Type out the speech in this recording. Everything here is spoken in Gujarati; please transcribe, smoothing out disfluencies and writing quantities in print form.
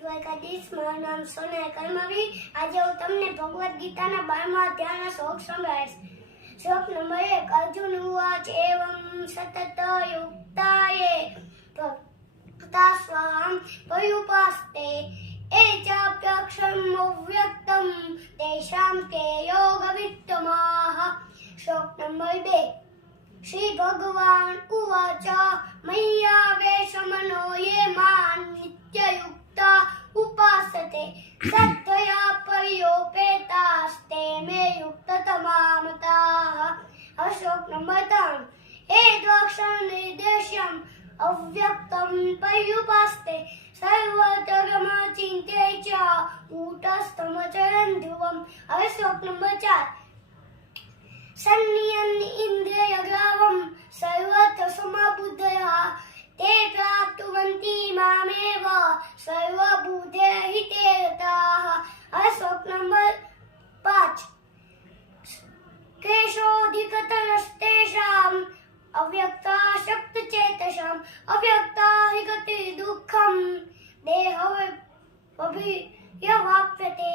દ્વારકાધીશ. મારું નામ સોનલ કર્મવી. આજે હું તમને ભગવદ્ ગીતાના 12મા અધ્યાયનો શ્લોક સંભળાવીશ. શ્લોક નંબર 1. અર્જુન ઉવાચ એવં સતત યુક્તાયે ભક્તાસ્વામ પયુપાસ્તે એ ચાપ્યક્ષરમ અવ્યક્તમ તેષાં કે યોગવિત્તમાઃ. શ્લોક નંબર 2. શ્રી ભગવાન ઉવાચ મય્યાવેશમનો યે માં નિત્યયુક્તા ઉપાસતે સત્વયા પર્યોપેતાસ્તે મે યુક્તતમા મતાઃ. શ્લોક નંબર 3. એદ્વાક્ષર નિર્દેશ્યમ અવ્યક્તમ પર્યુપાસ્તે સર્વધર્મચિંત્ય ચ કૂટસ્થમ ચરણ ધ્રુવમ. શ્લોક નંબર 4. સન્નિયન ઇન્દ્રિયગ્રાવમ સર્વત્ર સમબુદ્ધયઃ તે પ્રાપ્નુવન્તિ મામેવ સર્વભૂતહિતે રતાઃ. શ્લોક નંબર 5. કેશોધિકતરસ્તેષાં અવ્યક્તા શક્તચેતસાં અવ્યક્તા હિ ગતિ દુઃખમ દેહવભિયવાપ્યતે.